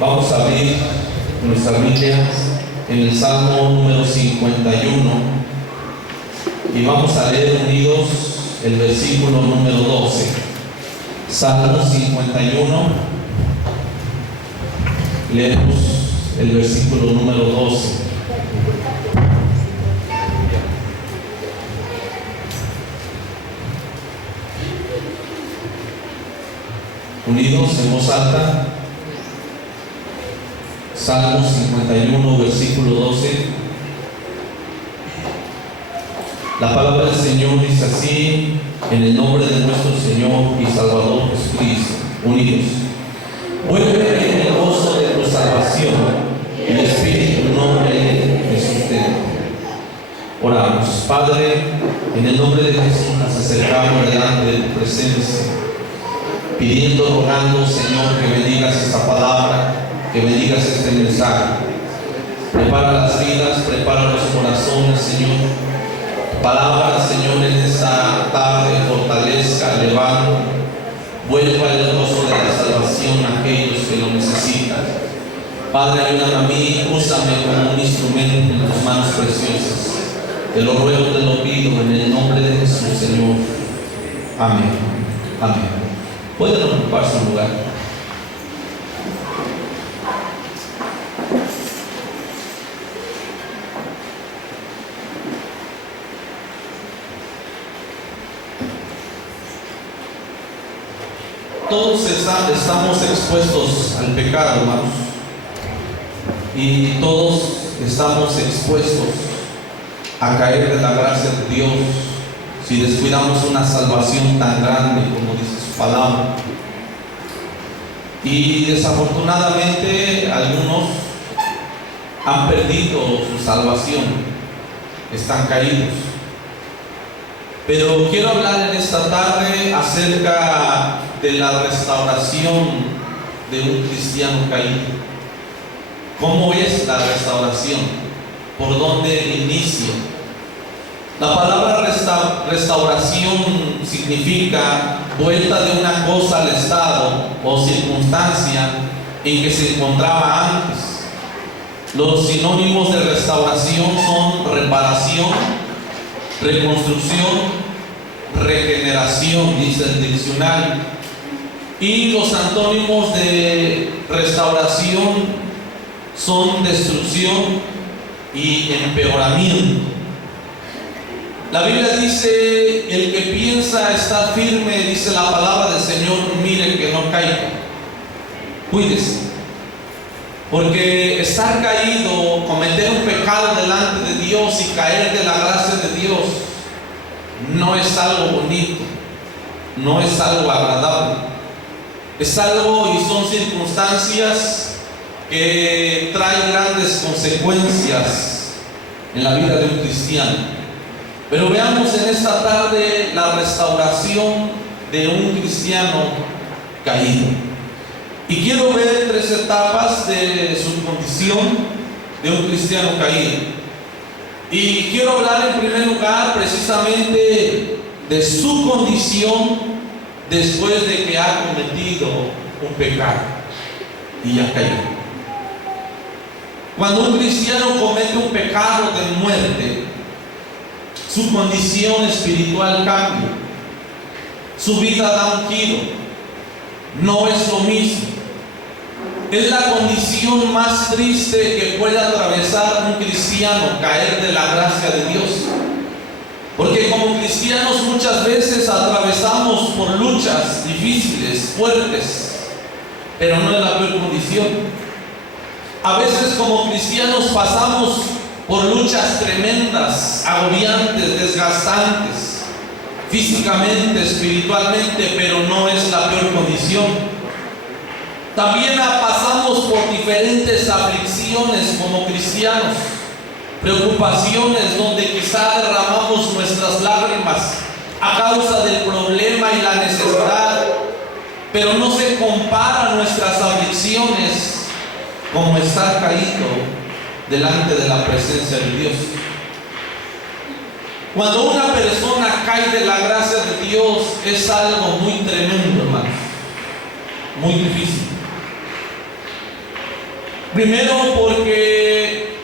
Vamos a abrir nuestra Biblia en el Salmo número 51 y vamos a leer unidos el versículo número 12. Salmo 51, leemos el versículo número 12. Unidos en voz alta. Salmo 51, versículo 12. La palabra del Señor dice así: en el nombre de nuestro Señor y Salvador Jesucristo. Unidos. Vuelve en el gozo de tu salvación, el Espíritu nombre me sustenta. Oramos. Padre, en el nombre de Jesús nos acercamos delante de tu presencia, pidiendo, rogando, Señor, que bendigas esta palabra, que bendigas este mensaje. Prepara las vidas, prepara los corazones, Señor. Palabra, Señor, en esta tarde fortalezca, levanta, vuelva el gozo de la salvación a aquellos que lo necesitan. Padre, ayúdame a mí, úsame como un instrumento en tus manos preciosas. Te lo ruego, te lo pido en el nombre de Jesús, Señor. Amén. Amén. Pueden ocupar su lugar. Todos estamos expuestos al pecado, hermanos, y todos estamos expuestos a caer de la gracia de Dios si descuidamos una salvación tan grande como dice su palabra. Y desafortunadamente algunos han perdido su salvación, están caídos. Pero quiero hablar en esta tarde acerca de la restauración de un cristiano caído. ¿Cómo es la restauración? ¿Por dónde inicia? La palabra restauración significa vuelta de una cosa al estado o circunstancia en que se encontraba antes. Los sinónimos de restauración son reparación, reconstrucción, regeneración, dice el diccionario. Y los antónimos de restauración son destrucción y empeoramiento. La Biblia dice: el que piensa estar firme, dice la palabra del Señor, mire que no caiga. Cuídese, porque estar caído, cometer un pecado delante de Dios y caer de la gracia de Dios no es algo bonito, no es algo agradable. Es algo y son circunstancias que traen grandes consecuencias en la vida de un cristiano. Pero veamos en esta tarde la restauración de un cristiano caído. Y quiero ver tres etapas de su condición de un cristiano caído. Y quiero hablar en primer lugar precisamente de su condición después de que ha cometido un pecado y ya cayó. Cuando un cristiano comete un pecado de muerte, su condición espiritual cambia, su vida da un giro, no es lo mismo. Es la condición más triste que puede atravesar un cristiano, caer de la gracia de Dios. Porque como cristianos muchas veces atravesamos por luchas difíciles, fuertes, pero no es la peor condición. A veces como cristianos pasamos por luchas tremendas, agobiantes, desgastantes, físicamente, espiritualmente, pero no es la peor condición. También pasamos por diferentes aflicciones como cristianos, preocupaciones donde quizá derramamos nuestras lágrimas a causa del problema y la necesidad, pero no se comparan nuestras aflicciones como estar caído delante de la presencia de Dios. Cuando una persona cae de la gracia de Dios es algo muy tremendo, hermanos, muy difícil. Primero, porque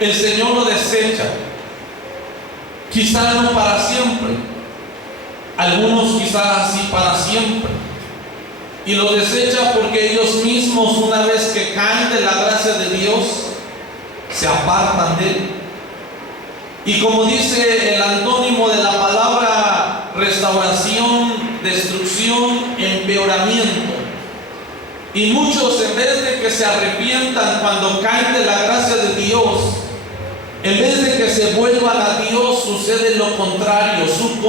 el Señor lo desecha, quizás no para siempre, algunos quizás sí para siempre, y lo desecha porque ellos mismos, una vez que caen de la gracia de Dios, se apartan de Él. Y como dice el antónimo de la palabra restauración, destrucción, empeoramiento. Y muchos, en vez de que se arrepientan cuando caen de la gracia de Dios, en vez de que se vuelvan a Dios, sucede lo contrario. Su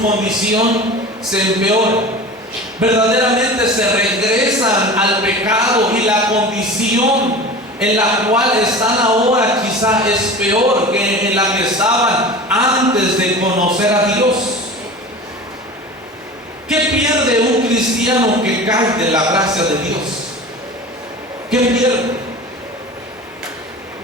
condición se empeora. Verdaderamente se regresan al pecado, y la condición en la cual están ahora quizá es peor que en la que estaban antes de conocer a Dios. ¿Qué pierde un cristiano que cae de la gracia de Dios? ¿Qué pierde?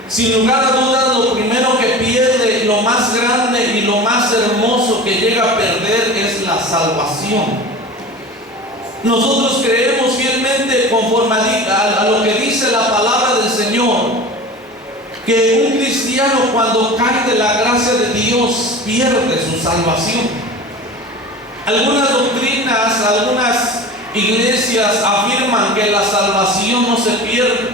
Sin lugar a dudas, lo primero que pierde, lo más grande y lo más hermoso que llega a perder, es la salvación. Nosotros creemos fielmente, conforme a lo que dice la palabra del Señor, que un cristiano, cuando cae de la gracia de Dios, pierde su salvación. Algunas doctrinas, algunas iglesias afirman que la salvación no se pierde,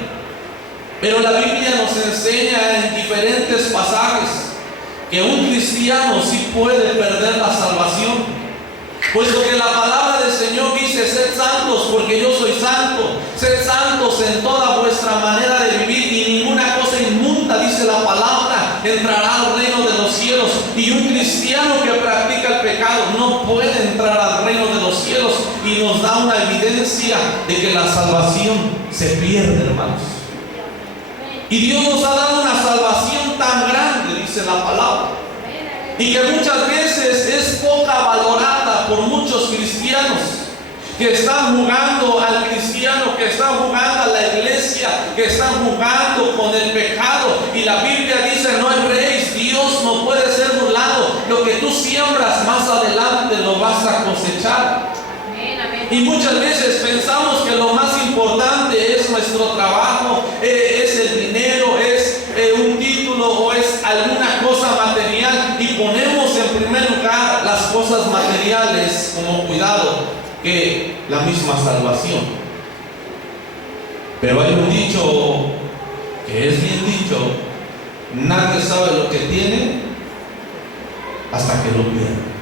pero la Biblia nos enseña en diferentes pasajes que un cristiano sí puede perder la salvación. Puesto que la palabra del Señor dice: sed santos porque yo soy santo. Sed santos en toda vuestra manera de vivir, y ninguna cosa inmunda, dice la palabra, entrará al reino de los cielos. Y un cristiano que practica el pecado no puede entrar al reino de los cielos, y nos da una evidencia de que la salvación se pierde, hermanos. Y Dios nos ha dado una salvación tan grande, dice la palabra, y que muchas veces es poca valorada por muchos cristianos que están jugando al cristiano, que están jugando a la iglesia, que están jugando con el pecado. Y la Biblia dice: no erréis, Dios no puede ser burlado. Lo que tú siembras, más adelante lo vas a cosechar. Y muchas veces pensamos que lo más importante es nuestro trabajo, es el dinero, es un título o es alguna cosa material, y ponemos en primer lugar las cosas materiales como cuidado que la misma salvación. Pero hay un dicho que es bien dicho: nadie sabe lo que tiene hasta que lo pierde.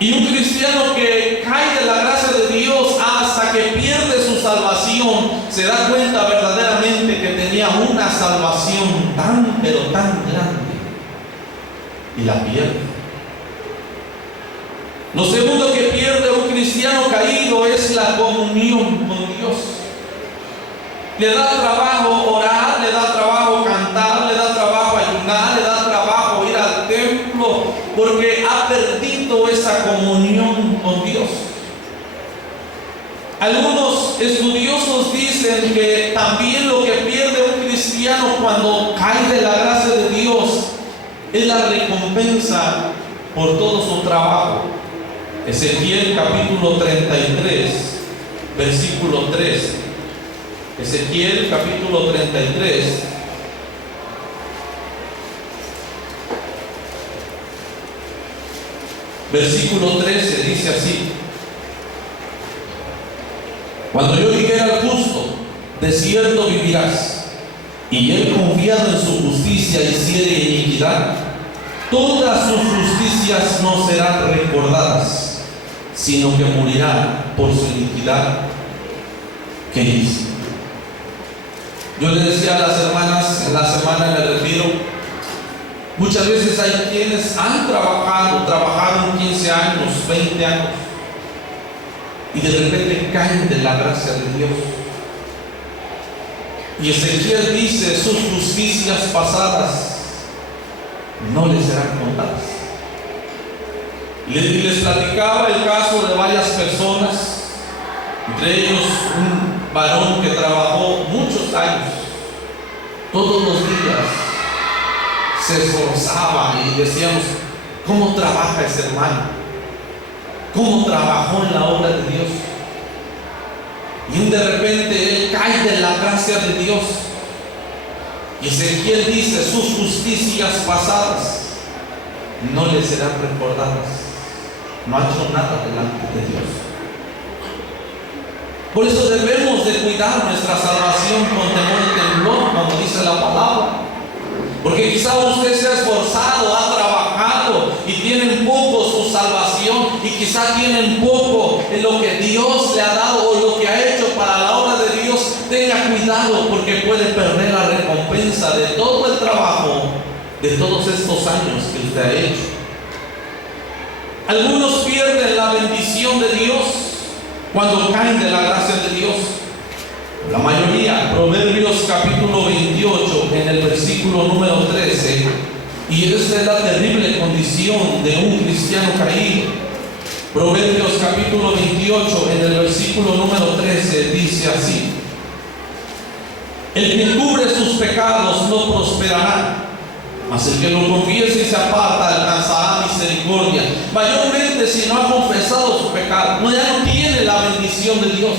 Y un cristiano que cae de la gracia de Dios hasta que pierde su salvación, se da cuenta verdaderamente que tenía una salvación tan, pero tan grande, y la pierde. Lo segundo que pierde un cristiano caído es la comunión con Dios. Le da trabajo orar, le da trabajo cantar, le da trabajo ayunar, le da trabajo ir al templo, porque ha perdido esa comunión con Dios. Algunos estudiosos dicen que también lo que pierde un cristiano cuando cae de la gracia de Dios es la recompensa por todo su trabajo. Ezequiel capítulo 33, versículo 3. Ezequiel capítulo 33, versículo 13, dice así: cuando yo dijera al justo, de cierto vivirás, y él, confiado en su justicia, hiciere iniquidad, todas sus justicias no serán recordadas, sino que morirá por su iniquidad que hizo. Yo le decía a las hermanas en la semana en el retiro, muchas veces hay quienes han trabajaron 15 años, 20 años, y de repente caen de la gracia de Dios. Y Ezequiel dice: sus justicias pasadas no les serán contadas. Les platicaba el caso de varias personas, entre ellos un varón que trabajó muchos años, todos los días se esforzaba, y decíamos: ¿cómo trabaja ese hermano? ¿Cómo trabajó en la obra de Dios? Y de repente él cae cae de la gracia de Dios. Y Ezequiel dice: sus justicias pasadas no le serán recordadas. No ha hecho nada delante de Dios. Por eso debemos de cuidar nuestra salvación con temor y temblor, como dice la palabra. Porque quizá usted se ha esforzado, ha trabajado y tiene un poco su salvación, y quizá tiene un poco en lo que Dios le ha dado o lo que ha hecho para la obra de Dios. Tenga cuidado, porque puede perder la recompensa de todo el trabajo de todos estos años que usted ha hecho. Algunos pierden la bendición de Dios cuando caen de la gracia de Dios. La mayoría. Proverbios capítulo 28 en el versículo número 13. Y esta es la terrible condición de un cristiano caído. Proverbios capítulo 28 en el versículo número 13 dice así: el que cubre sus pecados no prosperará, mas el que lo confiese y se aparta alcanzará misericordia. Mayormente si no ha confesado su pecado, ya no tiene la bendición de Dios.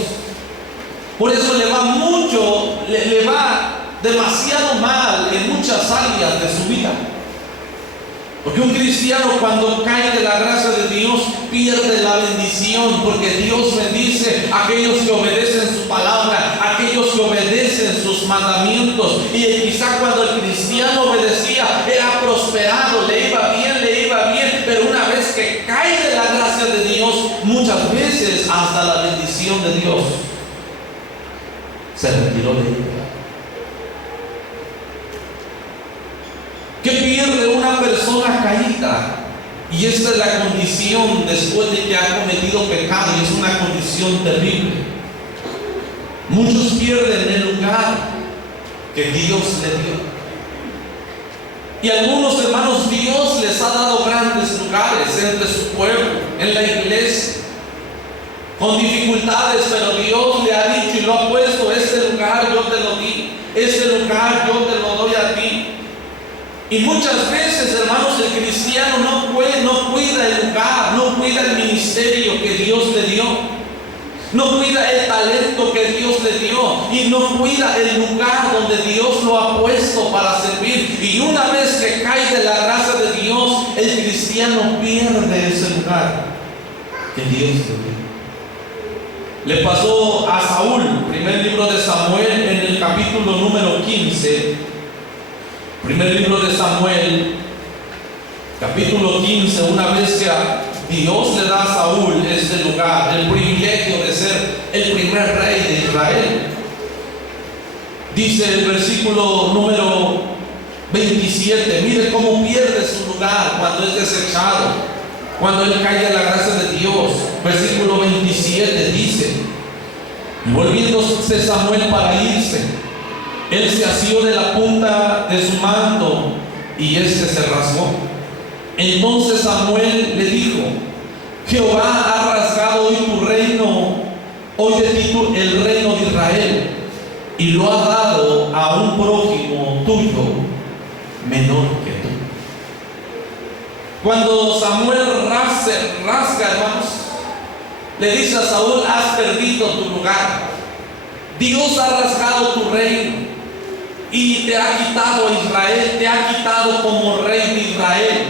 Por eso le va mucho, le va demasiado mal en muchas áreas de su vida. Porque un cristiano, cuando cae de la gracia de Dios, pierde la bendición, porque Dios bendice a aquellos que obedecen su palabra, a aquellos que obedecen sus mandamientos. Y quizá cuando el cristiano obedecía, era prosperado, le iba bien, pero una vez que cae de la gracia de Dios, muchas veces hasta la bendición de Dios se retiró de ella. ¿Qué pierde una persona caída? Y esta es la condición después de que ha cometido pecado, y es una condición terrible. Muchos pierden el lugar que Dios le dio. Y algunos hermanos, Dios les ha dado grandes lugares entre su pueblo, en la iglesia, con dificultades, pero Dios le ha dicho y lo ha puesto: este lugar yo te lo di, este lugar yo te lo doy a ti. Y muchas veces, hermanos, el cristiano no cuida el lugar, no cuida el ministerio que Dios le dio, no cuida el talento que Dios le dio, y no cuida el lugar donde Dios lo ha puesto para servir. Y una vez que cae de la gracia de Dios, el cristiano pierde ese lugar que Dios le dio. Le pasó a Saúl, primer libro de Samuel, en el capítulo número 15. Primer libro de Samuel, capítulo 15, una vez que Dios le da a Saúl este lugar, el privilegio de ser el primer rey de Israel. Dice el versículo número 27, mire cómo pierde su lugar cuando es desechado, cuando él cae de la gracia de Dios. Versículo 27 dice: y volviéndose Samuel para irse, él se asió de la punta de su manto y se rasgó. Entonces Samuel le dijo: Jehová ha rasgado hoy tu reino, hoy de ti el reino de Israel, y lo ha dado a un prójimo tuyo menor que tú. Cuando Samuel rasga, hermanos, le dice a Saúl: has perdido tu lugar. Dios ha rasgado tu reino y te ha quitado a Israel, te ha quitado como rey de Israel.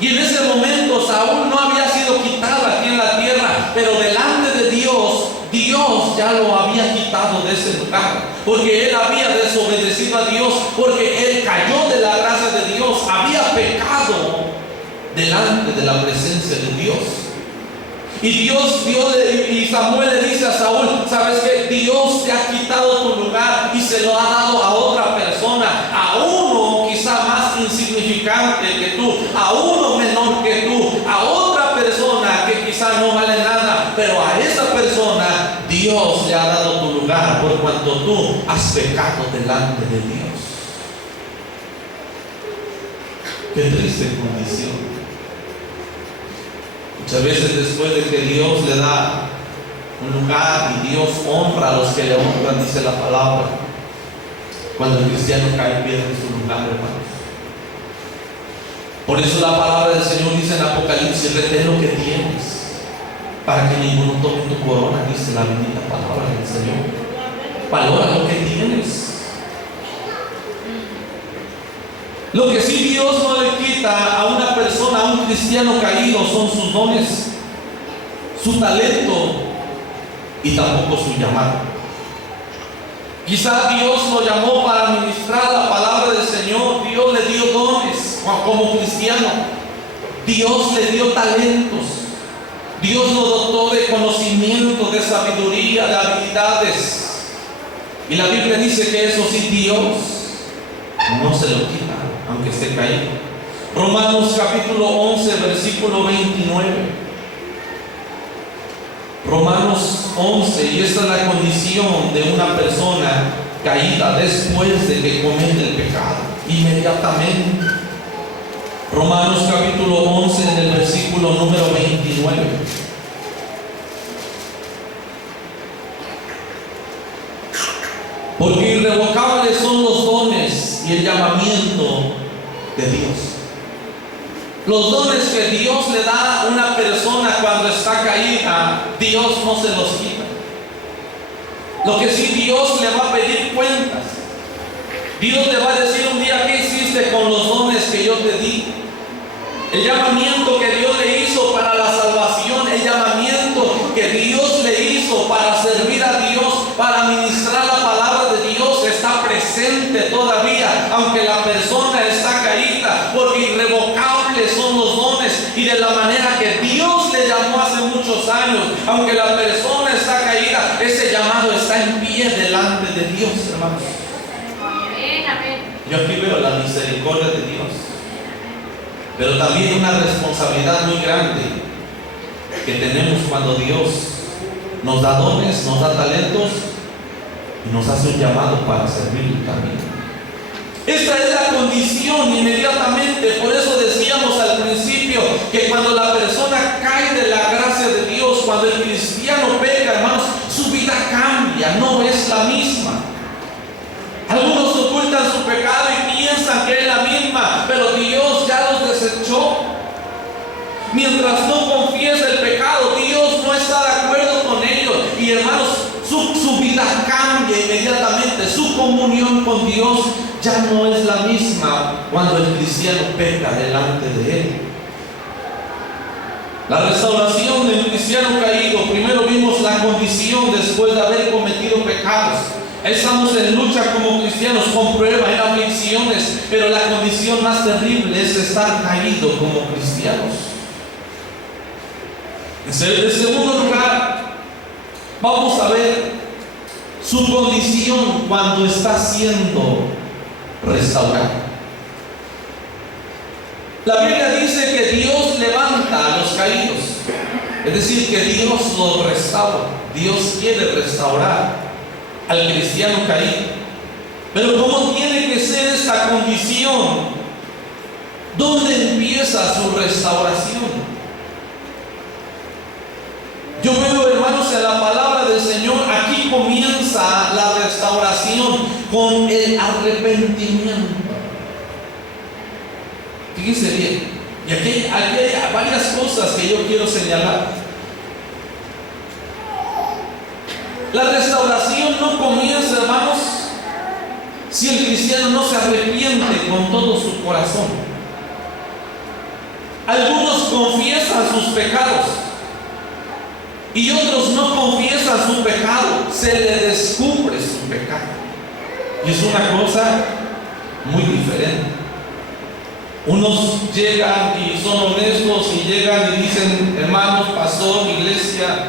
Y en ese momento Saúl no había sido quitado aquí en la tierra, pero delante de Dios, Dios ya lo había quitado de ese lugar, porque él había desobedecido a Dios, porque él cayó de la gracia de Dios, había pecado delante de la presencia de Dios. Y y Samuel le dice a Saúl: ¿sabes qué? Dios te ha quitado tu lugar y se lo ha dado a otra persona, a uno quizá más insignificante que tú, a uno menor que tú, a otra persona que quizá no vale nada, pero a esa persona Dios le ha dado tu lugar por cuanto tú has pecado delante de Dios. Qué triste condición. Muchas veces después de que Dios le da un lugar y Dios honra a los que le honran, dice la palabra, cuando el cristiano cae pierde su lugar, hermanos. Por eso la palabra del Señor dice en Apocalipsis: retén lo que tienes para que ninguno tome tu corona, dice la bendita palabra del Señor. Valora lo que tienes. Lo que sí Dios no le quita a una persona, a un cristiano caído, son sus dones, su talento y tampoco su llamado. Quizá Dios lo llamó para ministrar la palabra del Señor. Dios le dio dones como cristiano. Dios le dio talentos. Dios lo dotó de conocimiento, de sabiduría, de habilidades. Y la Biblia dice que eso sí, Dios no se lo quita, aunque esté caído. Romanos capítulo 11, versículo 29. Romanos 11, y esta es la condición de una persona caída después de que comete el pecado, inmediatamente. Romanos capítulo 11, en el versículo número 29. Porque irrevocables son los dones y el llamamiento de Dios. Los dones que Dios le da a una persona cuando está caída, Dios no se los quita. Lo que sí, Dios le va a pedir cuentas. Dios le va a decir un día: ¿qué hiciste con los dones que yo te di? El llamamiento que Dios le hizo para la salvación, el llamamiento que Dios le hizo para servir a Dios, para ministrar la palabra de Dios, está presente todavía, aunque la persona está caída, porque irrevocables son los dones. Y de la manera que Dios le llamó hace muchos años, aunque la persona está caída, ese llamado está en pie delante de Dios, hermanos. Yo aquí veo la misericordia de Dios, pero también una responsabilidad muy grande que tenemos cuando Dios nos da dones, nos da talentos y nos hace un llamado para servir también. Esta es la condición inmediatamente. Por eso decíamos al principio que cuando la persona cae de la gracia de Dios, cuando el cristiano peca, hermanos, su vida cambia, no es la misma. Algunos ocultan su pecado y piensan que es la misma, pero Dios ya los desechó. Mientras no confiesa el pecado, Dios no está de acuerdo con ellos. Y hermanos, su vida cambia inmediatamente. Su comunión con Dios ya no es la misma cuando el cristiano peca delante de Él. La restauración del cristiano caído: primero vimos la condición después de haber cometido pecados. Estamos en lucha como cristianos, con pruebas, en aflicciones, pero la condición más terrible es estar caído como cristianos. En segundo lugar, vamos a ver su condición cuando está siendo restaurado. La Biblia dice que Dios levanta a los caídos, es decir, que Dios los restaura. Dios quiere restaurar al cristiano caído. Pero ¿cómo tiene que ser esta condición? ¿Dónde empieza su restauración? Yo veo, hermanos, en la palabra del Señor, aquí comienza la restauración con el arrepentimiento. Fíjense bien, y aquí hay varias cosas que yo quiero señalar. La restauración no comienza, hermanos, si el cristiano no se arrepiente con todo su corazón. Algunos confiesan sus pecados y otros no confiesan su pecado, se le descubre su pecado. Y es una cosa muy diferente. Unos llegan y son honestos y llegan y dicen: hermanos, pastor, iglesia,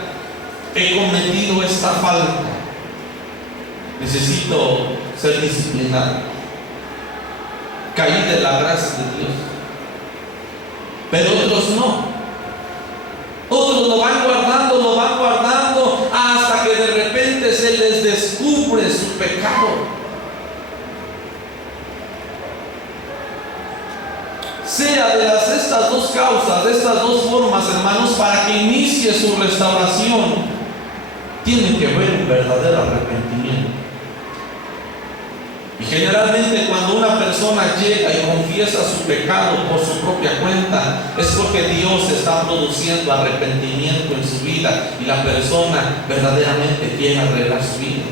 he cometido esta falta, necesito ser disciplinado, caí de la gracia de Dios. Pero otros no. Otros lo van guardando hasta que de repente se les descubre su pecado. Sea de estas dos causas, de estas dos formas, hermanos, para que inicie su restauración, tienen que ver un verdadero arrepentimiento. Y generalmente cuando una persona llega y confiesa su pecado por su propia cuenta, es porque Dios está produciendo arrepentimiento en su vida y la persona verdaderamente quiere arreglar su vida.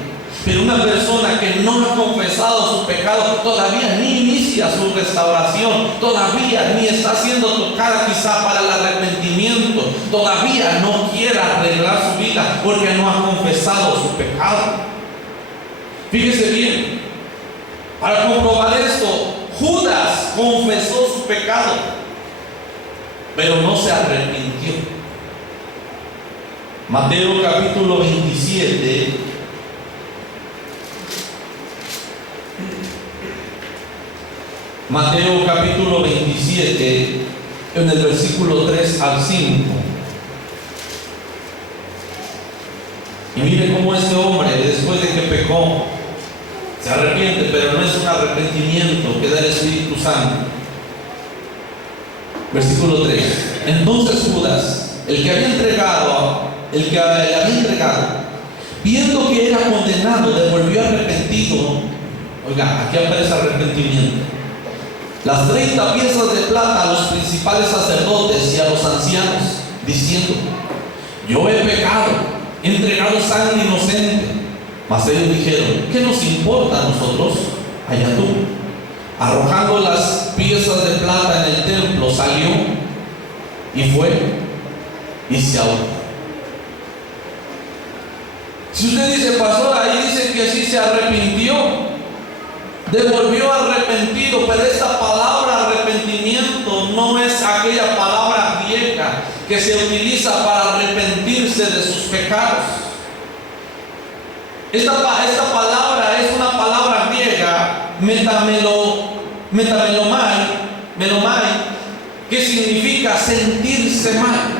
Pero una persona que no ha confesado su pecado todavía ni inicia su restauración, todavía ni está siendo tocada quizá para el arrepentimiento, todavía no quiere arreglar su vida porque no ha confesado su pecado. Fíjese bien, para comprobar esto, Judas confesó su pecado, pero no se arrepintió. Mateo capítulo 27. Mateo capítulo 27, en el versículo 3 al 5. Y mire cómo este hombre, después de que pecó, se arrepiente, pero no es un arrepentimiento que da el Espíritu Santo. Versículo 3. Entonces Judas, el que le había entregado, viendo que era condenado, devolvió arrepentido. Oiga, aquí aparece arrepentimiento. Las 30 piezas de plata a los principales sacerdotes y a los ancianos, diciendo: yo he pecado, he entregado sangre inocente. Mas ellos dijeron: ¿qué nos importa a nosotros? Allá tú. Arrojando las piezas de plata en el templo, salió y fue y se ahogó. Si usted dice: pastor, ahí dice que sí se arrepintió, devolvió arrepentido, pero esta palabra arrepentimiento no es aquella palabra griega que se utiliza para arrepentirse de sus pecados. Esta palabra es una palabra griega, melomai, que significa sentirse mal.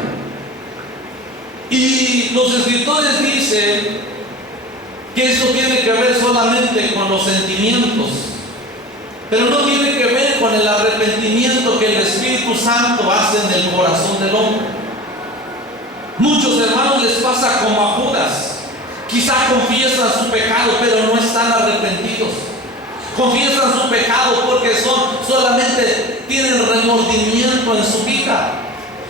Y los escritores dicen que eso tiene que ver solamente con los sentimientos, pero no tiene que ver con el arrepentimiento que el Espíritu Santo hace en el corazón del hombre. Muchos hermanos les pasa como a Judas. Quizá confiesan su pecado, pero no están arrepentidos. Confiesan su pecado porque solamente tienen remordimiento en su vida.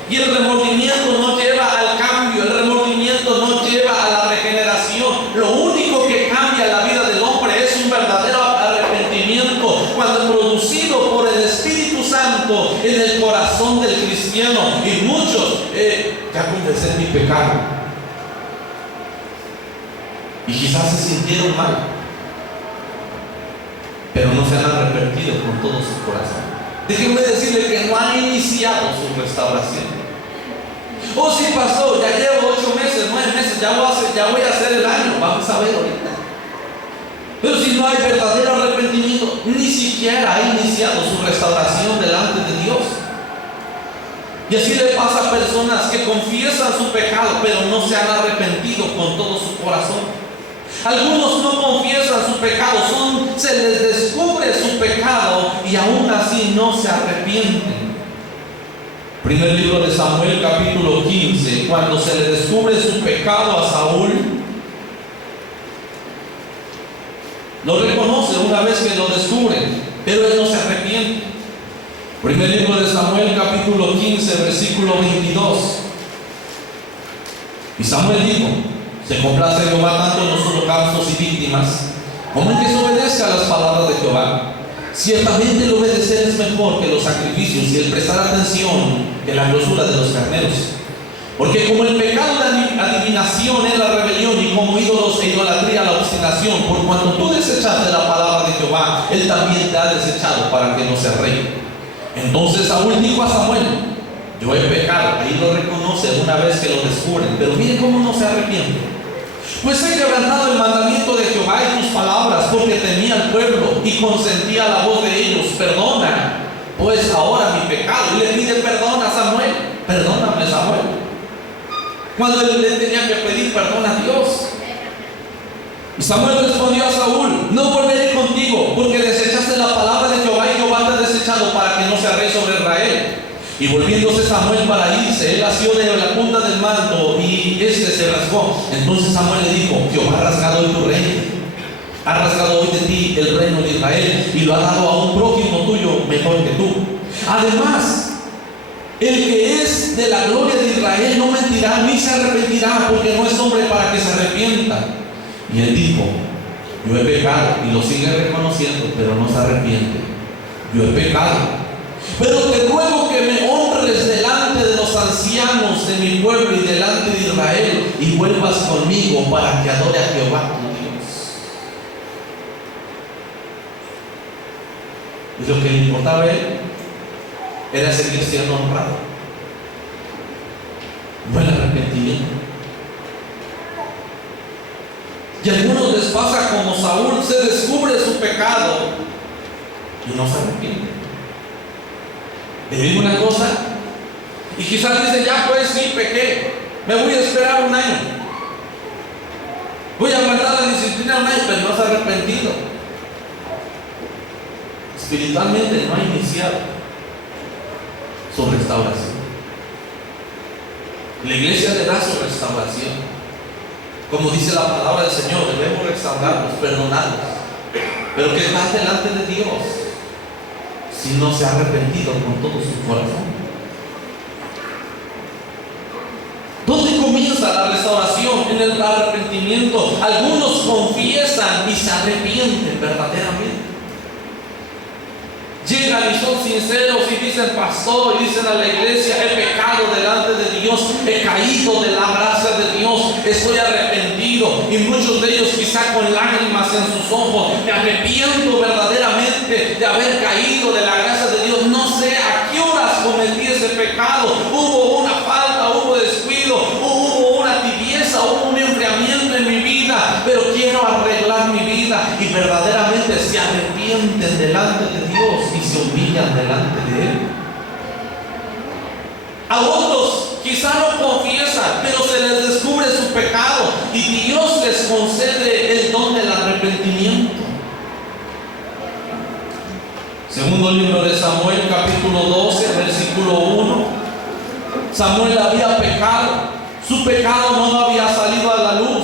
Y el remordimiento no lleva al cambio, el remordimiento no lleva a la regeneración. Lo único que cambia la vida del hombre es un verdadero arrepentimiento, cuando producido por el Espíritu Santo en el corazón del cristiano. Y muchos, ya confesé mi pecado. Y quizás se sintieron mal, pero no se han arrepentido con todo su corazón. Déjenme decirle que no han iniciado su restauración. Oh, sí, pastor, ya llevo 8 meses, 9 meses, ya voy a hacer el año. Vamos a ver ahorita. Pero si no hay verdadero arrepentimiento, ni siquiera ha iniciado su restauración delante de Dios. Y así le pasa a personas que confiesan su pecado, pero no se han arrepentido con todo su corazón. Algunos no confiesan su pecado, se les descubre su pecado y aún así no se arrepienten. Primer libro de Samuel, capítulo 15, cuando se le descubre su pecado a Saúl, lo reconoce una vez que lo descubre, pero él no se arrepiente. Primer libro de Samuel, capítulo 15, versículo 22. Y Samuel dijo: se complace Jehová tanto en los holocaustos y víctimas como en que se obedezca a las palabras de Jehová. Ciertamente el obedecer es mejor que los sacrificios y el prestar atención que la grosura de los carneros. Porque como el pecado de adivinación es la rebelión, y como ídolos e idolatría la obstinación, por cuanto tú desechaste la palabra de Jehová, él también te ha desechado para que no seas rey. Entonces Saúl dijo a Samuel: yo he pecado. Ahí lo reconoce una vez que lo descubren, pero miren cómo no se arrepiente. Pues he quebrantado el mandamiento de Jehová y tus palabras, porque temía al pueblo y consentía la voz de ellos. Perdona pues ahora mi pecado. Y le pide perdón a Samuel. Perdóname, Samuel. Cuando él le tenía que pedir perdón a Dios. Y Samuel respondió a Saúl: no volveré contigo, porque desechaste la palabra de Jehová y Jehová te ha desechado para que no sea rey sobre Israel. Y volviéndose Samuel para irse, él asió de la punta del manto y este se rasgó. Entonces Samuel le dijo: Jehová ha rasgado hoy tu reino, ha rasgado hoy de ti el reino de Israel y lo ha dado a un prójimo tuyo mejor que tú. Además, el que es de la gloria de Israel no mentirá ni se arrepentirá, porque no es hombre para que se arrepienta. Y él dijo: yo he pecado, y lo sigue reconociendo, pero no se arrepiente. Yo he pecado, pero te ruego que me honres delante de los ancianos de mi pueblo y delante de Israel, y vuelvas conmigo para que adore a Jehová tu Dios. Y lo que le importaba a él era seguir siendo honrado, no el arrepentimiento. Y a algunos les pasa como Saúl, se descubre su pecado y no se arrepiente. Le digo una cosa, y quizás dicen, ya pues sí, pequé, me voy a esperar un año, voy a aguantar la disciplina un año, pero no se ha arrepentido. Espiritualmente no ha iniciado su restauración. La iglesia le da su restauración. Como dice la palabra del Señor, debemos restaurarlos, perdonarlos. Pero que estás delante de Dios si no se ha arrepentido con todo su corazón. ¿Dónde comienza la restauración? En el arrepentimiento. Algunos confiesan y se arrepienten verdaderamente. Llegan y son sinceros y dicen, pastor, y dicen a la iglesia, he pecado delante de Dios, he caído de la gracia de Dios, estoy arrepentido. Y muchos de ellos quizá con lágrimas en sus ojos, me arrepiento verdaderamente de haber caído de la gracia de Dios. No sé a qué horas cometí ese pecado, hubo una falta, hubo descuido, hubo una tibieza, hubo un enfriamiento en mi vida, pero quiero arreglar mi vida. Y verdaderamente se arrepienten delante de Dios y se humillan delante de Él. A otros quizá no confiesan, pero se les descubre su pecado y Dios les concede el don del arrepentimiento. Segundo libro de Samuel, capítulo 12, versículo 1. Samuel había pecado, su pecado no había salido a la luz.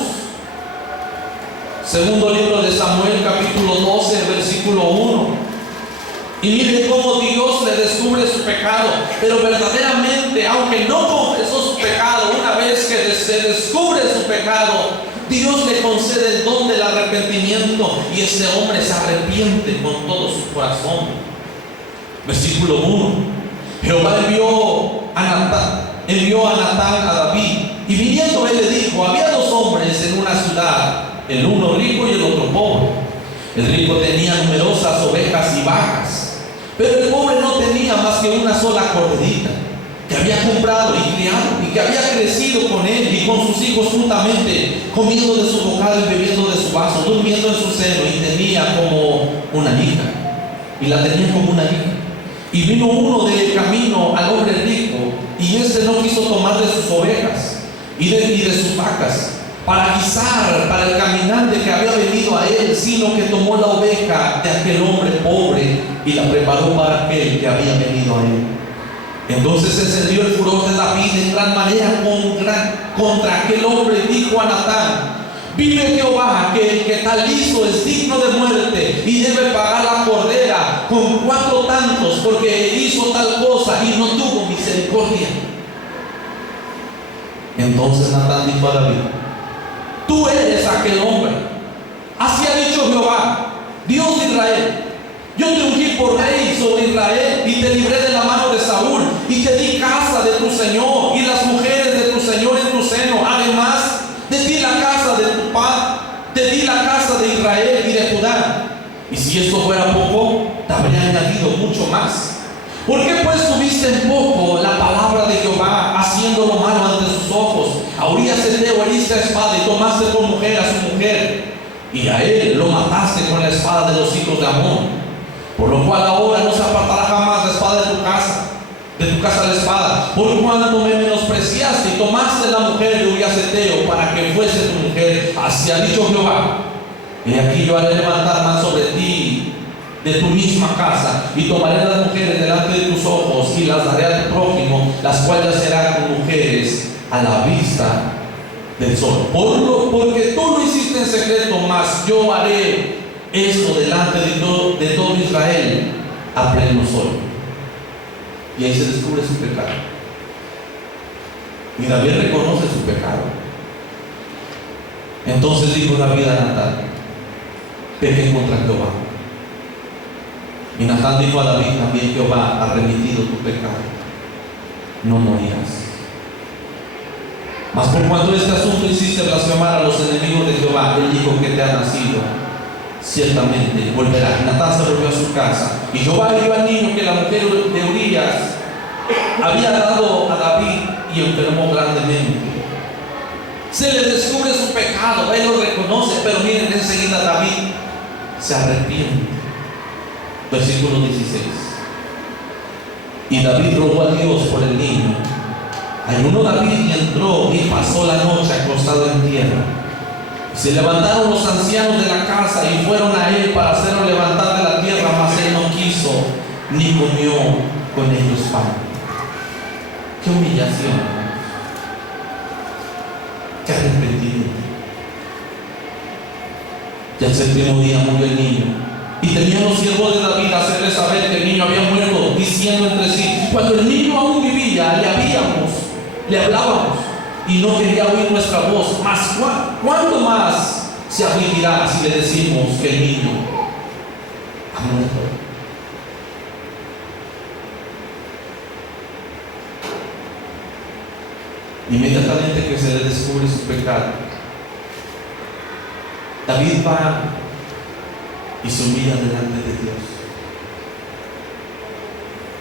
Segundo libro de Samuel, capítulo 12, versículo 1. Y miren cómo Dios le descubre su pecado. Pero verdaderamente, aunque no confesó su pecado, una vez que se descubre su pecado, Dios le concede el don del arrepentimiento. Y este hombre se arrepiente con todo su corazón. Versículo 1. Jehová envió a Natán a David. Y viniendo él le dijo, había dos hombres en una ciudad, el uno rico y el otro pobre. El rico tenía numerosas ovejas y vacas, pero el pobre no tenía más que una sola corderita, que había comprado y criado, y que había crecido con él y con sus hijos juntamente, comiendo de su bocado y bebiendo de su vaso, durmiendo en su seno, y tenía como una hija, y la tenía como una hija. Y vino uno de camino al hombre rico, y éste no quiso tomar de sus ovejas y de sus vacas para guisar para el caminante que había venido a él, sino que tomó la oveja de aquel hombre pobre y la preparó para aquel que había venido a él. Entonces se encendió el furor de David en gran manera contra aquel hombre, y dijo a Natán, vive Jehová, que el que tal hizo es digno de muerte y debe pagar la cordera con 4 tantos, porque hizo tal cosa y no tuvo misericordia. Entonces Natán dijo a David, tú eres aquel hombre. Así ha dicho Jehová, Dios de Israel, yo te ungí por rey sobre Israel y te libré de la mano de Saúl y te di casa de tu Señor y las mujeres de tu Señor en tu seno. Además, te di la casa de tu padre, te di la casa de Israel y de Judá. Y si esto fuera poco, te habría añadido mucho más. ¿Por qué pues tuviste en poco la palabra de Jehová, haciendo lo malo ante sus ojos? A Urías heteo heriste a espada y tomaste por mujer a su mujer, y a él lo mataste con la espada de los hijos de Amón. Por lo cual ahora no se apartará jamás la espada de tu casa la espada, por cuanto me menospreciaste y tomaste la mujer de Urías heteo para que fuese tu mujer. Así ha dicho Jehová, y aquí yo haré levantar más sobre ti de tu misma casa, y tomaré las mujeres delante de tus ojos y las daré a tu prójimo, las cuales serán mujeres a la vista del sol. Porque tú lo hiciste en secreto, mas yo haré esto delante de todo Israel a pleno sol. Y ahí se descubre su pecado. Y David reconoce su pecado. Entonces dijo David a Natán, pequé contra Jehová. Y Natán dijo a David: también Jehová ha remitido tu pecado, no morirás. Mas por cuanto este asunto hiciste blasfemar a los enemigos de Jehová, el hijo que te ha nacido ciertamente volverá. Y Natán se volvió a su casa, y Jehová hirió al niño que la mujer de Urías había dado a David, y enfermó grandemente. Se le descubre su pecado, él lo reconoce, pero miren, enseguida David se arrepiente. Versículo 16. Y David rogó a Dios por el niño. Ayunó David y entró y pasó la noche acostado en tierra. Se levantaron los ancianos de la casa y fueron a él para hacerlo levantar de la tierra, mas él no quiso ni comió con ellos pan. Qué humillación, qué arrepentimiento. Y al séptimo día murió el niño. Y tenían los siervos de David a hacerle saber que el niño había muerto, diciendo entre sí: cuando el niño aún vivía, le hablábamos, y no quería oír nuestra voz. Mas ¿cuánto más se afligirá si le decimos que el niño ha muerto? Inmediatamente que se le descubre su pecado, David va y se humilla delante de Dios,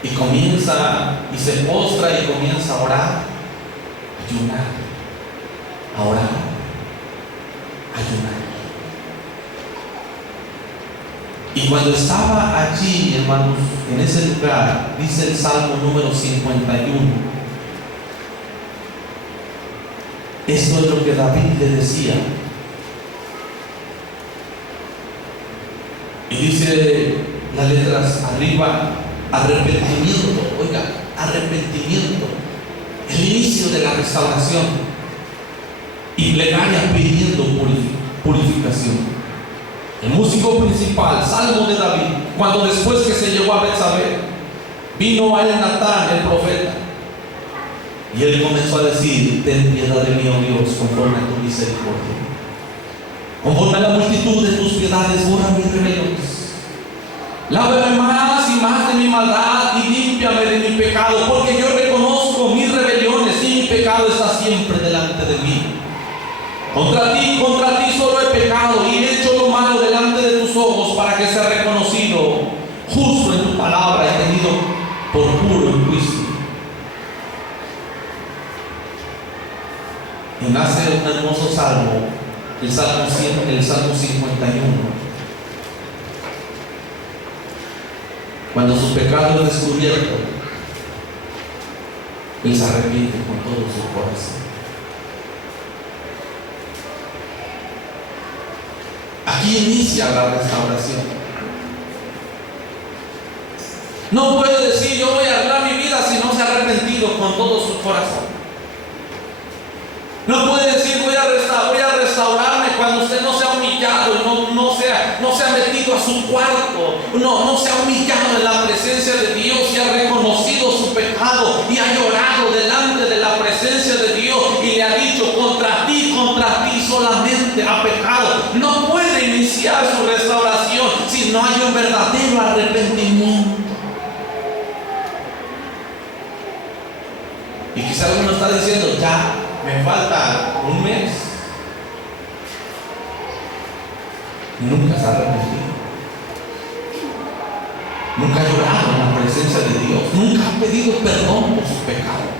y comienza y se postra y comienza a orar, ayunar, a orar, ayunar. Y cuando estaba allí, hermanos, en ese lugar, dice el Salmo número 51, esto es lo que David le decía. Y dice las letras arriba: arrepentimiento. Oiga, arrepentimiento, el inicio de la restauración. Y plegaria pidiendo purificación. El músico principal, Salmo de David, cuando después que se llegó a Betsabé, vino a él Natán el profeta, y él comenzó a decir: ten piedad de mí, oh Dios, conforme a tu misericordia. Conforme a la multitud de tus piedades, borra mis rebeliones. Lávame más y más de mi maldad y límpiame de mi pecado, porque yo reconozco mis rebeliones y mi pecado está siempre delante de mí. Contra ti solo he pecado y he hecho lo malo delante de tus ojos, para que sea reconocido justo en tu palabra y tenido por puro en juicio. Y nace un hermoso salmo, el Salmo 51. Cuando su pecado es descubierto, él se arrepiente con todo su corazón. Aquí inicia la restauración. No puede decir: yo voy a arreglar mi vida, si no se ha arrepentido con todo su corazón. No puede decir: voy a restaurarme, cuando usted no se ha humillado, no se ha metido a su cuarto, no se ha humillado en la presencia de Dios y ha reconocido su pecado y ha llorado delante de la presencia de Dios y le ha dicho: contra ti solamente ha pecado. No puede iniciar su restauración si no hay un verdadero arrepentimiento. Y quizás uno está diciendo: ya me falta un mes. Nunca se ha arrepentido, nunca ha llorado en la presencia de Dios, nunca ha pedido perdón por su pecado.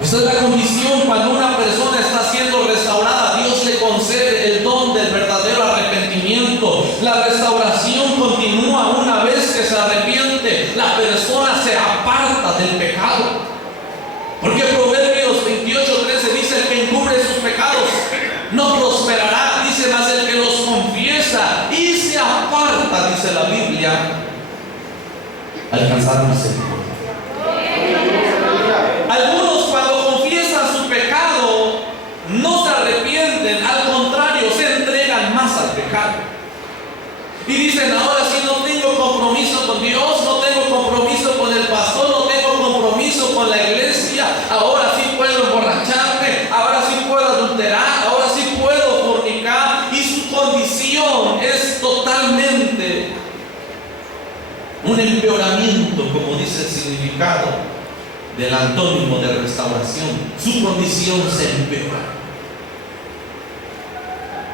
Esta es la condición cuando una persona está siendo restaurada. Dios le concede el don del verdadero arrepentimiento. La restauración continúa una vez que se arrepiente. La persona se aparta del pecado. Porque Proverbios 28:13 dice: el que encubre sus pecados no prosperará. Dice: mas el que los confiesa y se aparta, dice la Biblia, alcanzará misericordia. Algunos, cuando confiesan su pecado, no se arrepienten, al contrario, se entregan más al pecado. Y dicen: ahora sí no tengo compromiso con Dios, no tengo compromiso con el pastor, no tengo compromiso con la iglesia, ahora sí puedo emborracharme, ahora sí puedo adulterar, ahora sí puedo fornicar, y un empeoramiento, como dice el significado del antónimo de restauración. Su condición se empeora.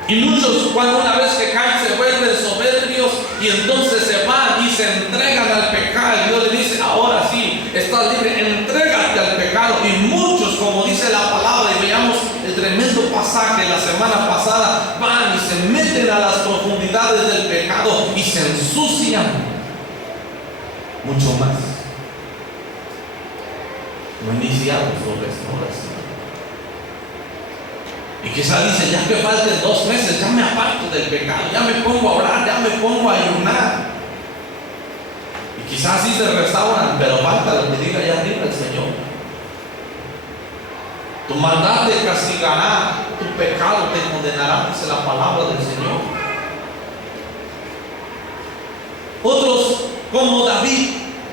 Y muchos, cuando una vez que caen, se vuelven soberbios y entonces se van y se entregan al pecado. Dios le dice: ahora sí, estás libre, entrégate al pecado. Y muchos, como dice la palabra, y veamos el tremendo pasaje la semana pasada, van y se meten a las profundidades del pecado y se ensucian mucho más. No iniciamos su restauración. Y quizás dicen: ya que falten 2 meses, ya me aparto del pecado, ya me pongo a orar, ya me pongo a ayunar. Y quizás sí se restauran, pero falta lo que diga allá arriba el Señor. Tu maldad te castigará, tu pecado te condenará, dice la palabra del Señor. Otros, como David,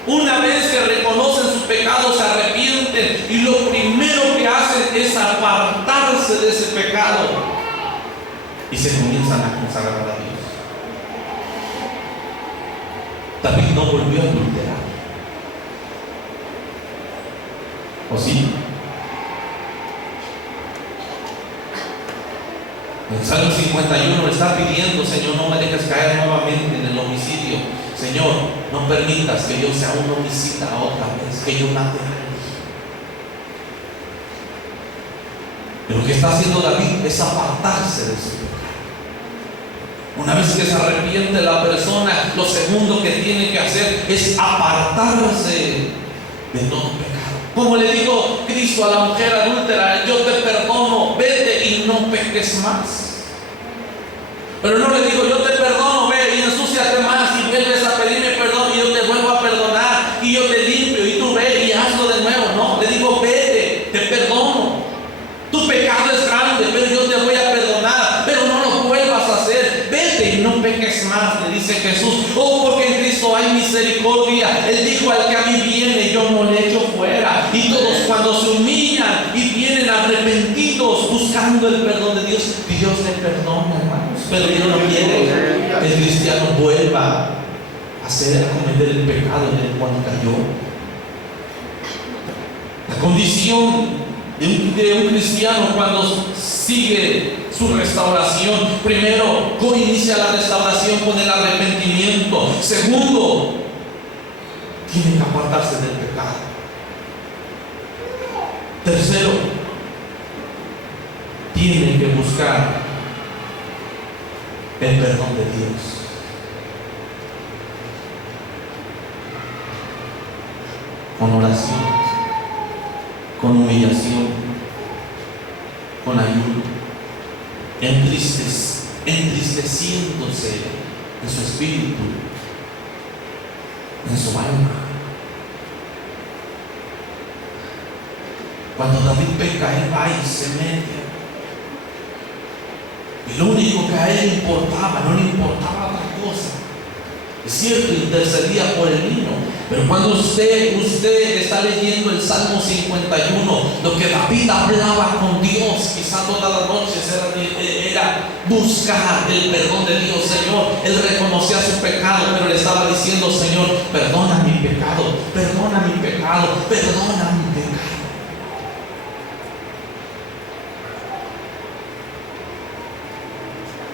una vez que reconocen sus pecados, se arrepienten y lo primero que hacen es apartarse de ese pecado y se comienzan a consagrar a Dios. David no volvió a adulterar, ¿o sí? En Salmo 51 le está pidiendo: Señor, no me dejes caer nuevamente en el homicidio. Señor, no permitas que yo sea un homicida otra vez, que yo mate a alguien. Y lo que está haciendo David es apartarse de su pecado. Una vez que se arrepiente la persona, lo segundo que tiene que hacer es apartarse de todo pecado. Como le dijo Cristo a la mujer adúltera: yo te perdono, vete y no peques más. Pero no le digo: yo te perdono, ve y ensúciate más y vuelves a pedirme perdón y yo te vuelvo a perdonar y yo te limpio y tú ve y hazlo de nuevo. No, le digo: vete, te perdono. Tu pecado es grande, pero yo te voy a perdonar, pero no lo vuelvas a hacer. Vete y no peques más, le dice Jesús. Oh, porque en Cristo hay misericordia. Él dijo: al que a mí viene, yo no le echo fuera. Y todos, cuando se humillan y vienen arrepentidos buscando el perdón de Dios, Dios le perdona, hermanos. Pero Dios no quiere que el cristiano vuelva a cometer el pecado en el cual cayó. La condición de un cristiano cuando sigue su restauración: primero, inicia la restauración con el arrepentimiento. Segundo, tiene que apartarse del pecado. Tercero, tiene que buscar el perdón de Dios. Con oración, con humillación, con ayuno, entristeciéndose en su espíritu, en su alma. Cuando David peca, él va y se mete. Y lo único que a él importaba, no le importaba otra cosa. Es cierto, intercedía por el niño. Pero cuando usted está leyendo el Salmo 51, lo que David hablaba con Dios, quizá todas las noches era buscar el perdón de Dios. Señor, él reconocía su pecado, pero le estaba diciendo: Señor, perdona mi pecado, perdona mi pecado, perdona mi pecado.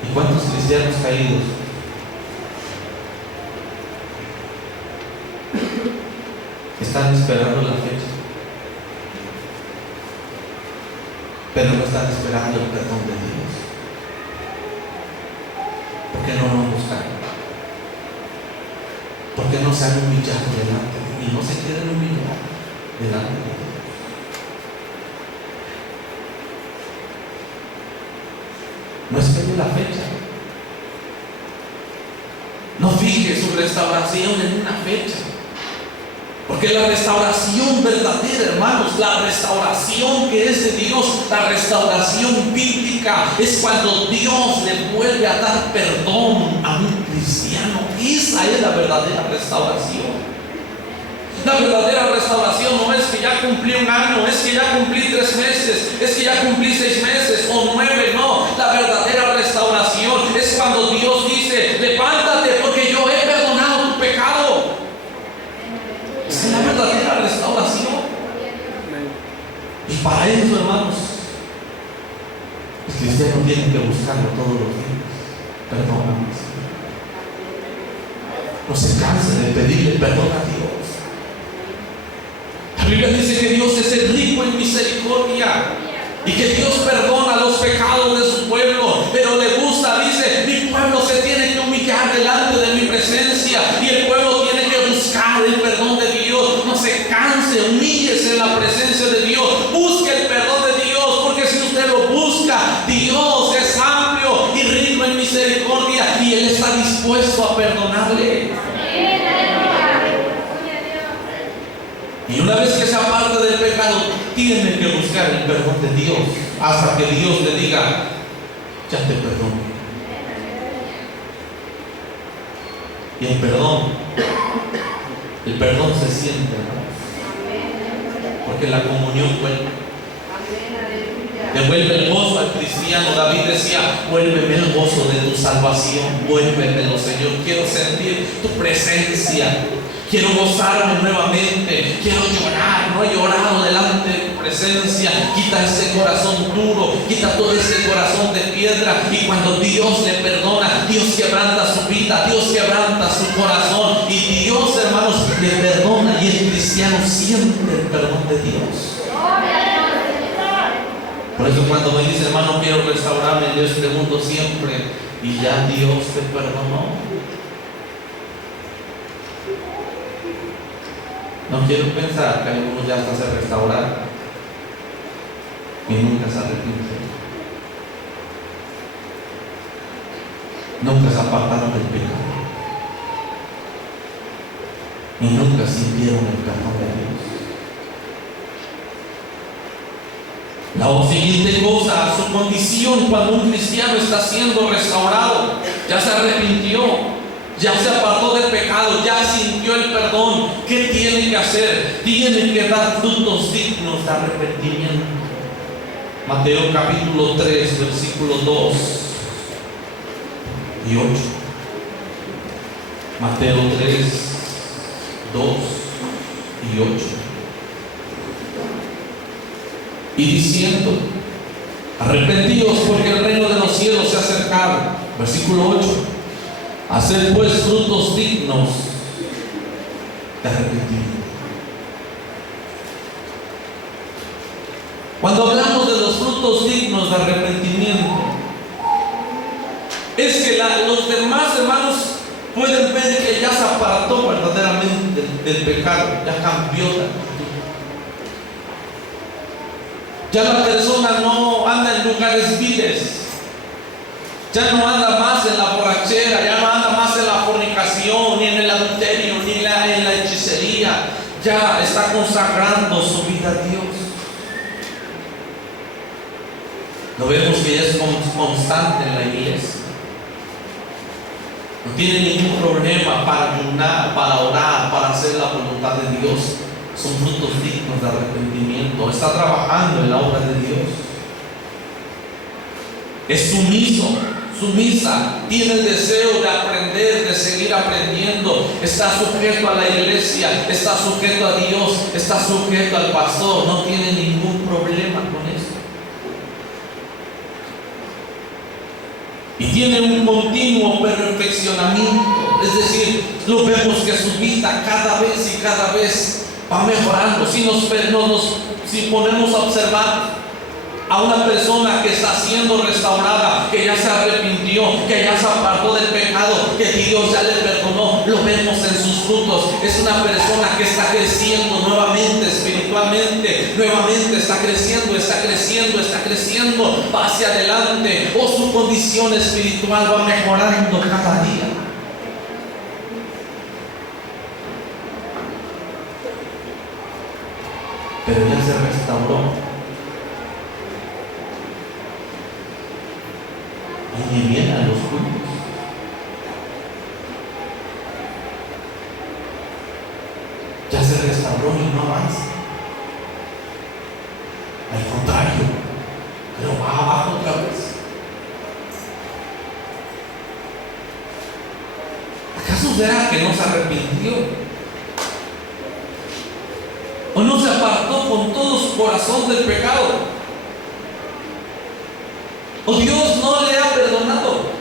¿Y cuántos cristianos caídos están esperando la fecha, pero no están esperando el perdón de Dios? ¿Por qué no lo buscan? ¿Por qué no se han humillado delante de mí? No se quieren humillar delante de Dios. No espere la fecha. No fije su restauración en una fecha. Porque la restauración verdadera, hermanos, la restauración que es de Dios, la restauración bíblica, es cuando Dios le vuelve a dar perdón a un cristiano. Esa es la verdadera restauración. La verdadera restauración no es que ya cumplí 1 año, es que ya cumplí 3 meses, es que ya cumplí 6 meses o 9, no. La verdadera restauración es cuando Dios dice: levántate porque yo he perdonado tu pecado. para eso, hermanos, el cristiano tiene que buscarlo todos los días. Perdóname, Señor. No se canse de pedirle perdón a Dios. La Biblia dice que Dios es el rico en misericordia y que Dios perdona los pecados de su pueblo, pero le gusta, dice, mi pueblo se tiene que humillar delante de mi presencia y el pueblo tiene que buscar el perdón de Dios. No se canse, humíllese en la presencia de Dios, busque el perdón de Dios, porque si usted lo busca, Dios es amplio y rico en misericordia y Él está dispuesto a perdonarle. Y una vez que se aparta del pecado, tiene que buscar el perdón de Dios hasta que Dios le diga, ya te perdono. Y el perdón se siente, hermanos, porque la comunión devuelve el gozo al cristiano. David decía, vuélveme el gozo de tu salvación, vuélvemelo, Señor. Quiero sentir tu presencia, quiero gozarme nuevamente, quiero llorar. No he llorado delante de tu presencia. Quita ese corazón duro, quita todo ese corazón de piedra. Y cuando Dios le perdona, Dios quebranta su vida, Dios quebranta su corazón. Y Dios, hermanos, le perdona. Y el cristiano siente el perdón de Dios. Por eso cuando me dice, hermano, quiero restaurarme, yo les pregunto siempre, ¿y ya Dios te perdonó? No quiero pensar que algunos ya hasta se restauraron y nunca se arrepintieron, nunca se apartaron del pecado y nunca sintieron el perdón de Dios. La siguiente cosa, su condición cuando un cristiano está siendo restaurado, ya se arrepintió, ya se apartó del pecado, ya sintió el perdón. ¿Qué tiene que hacer? Tiene que dar frutos dignos de arrepentimiento. Mateo capítulo 3, versículos 2 y 8. Mateo 3, 2 y 8. Y diciendo, arrepentíos porque el reino de los cielos se ha acercado. Versículo 8. Haced pues frutos dignos de arrepentimiento. Cuando hablamos de los frutos dignos de arrepentimiento, es que los demás hermanos pueden ver que ya se apartó verdaderamente del pecado, ya cambió la actitud. Ya la persona no anda en lugares viles, ya no anda más en la borrachera, ya no anda más en la fornicación, ni en el adulterio, ni en la hechicería. Ya está consagrando su vida a Dios. Lo vemos que ella es constante en la iglesia. No tiene ningún problema para ayunar, para orar, para hacer la voluntad de Dios. Son frutos dignos de arrepentimiento. Está trabajando en la obra de Dios. Es sumisa, tiene el deseo de aprender, de seguir aprendiendo. Está sujeto a la iglesia, está sujeto a Dios, está sujeto al pastor. No tiene ningún problema con eso. Y tiene un continuo perfeccionamiento. Es decir, lo vemos que su vida cada vez va mejorando. Si ponemos a observar a una persona que está siendo restaurada, que ya se arrepintió, que ya se apartó del pecado, que Dios ya le perdonó, lo vemos en sus frutos. Es una persona que está creciendo nuevamente espiritualmente, nuevamente está creciendo, va hacia adelante, o su condición espiritual va mejorando cada día. Pero ya se restauró. Y viene a los cultos. Ya se restauró y no avanza. Al contrario, pero va abajo otra vez. ¿Acaso será que no se arrepintió? ¿O no se apartó con todos su corazón del pecado. O Dios no le ha perdonado.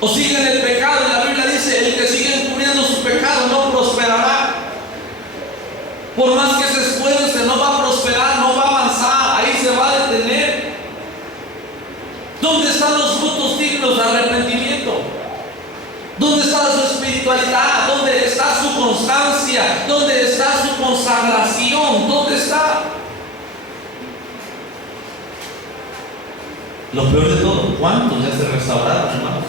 O sigue en el pecado, y la Biblia dice: el que sigue encubriendo su pecado no prosperará. Por más que se esfuerce, no va a prosperar, no va a avanzar, ahí se va a detener. ¿Dónde están los frutos dignos de arrepentimiento? ¿Dónde está su espiritualidad? ¿Dónde está su constancia? ¿Dónde está su consagración? ¿Dónde está? Lo peor de todo, ¿cuántos ya se restauraron, hermanos?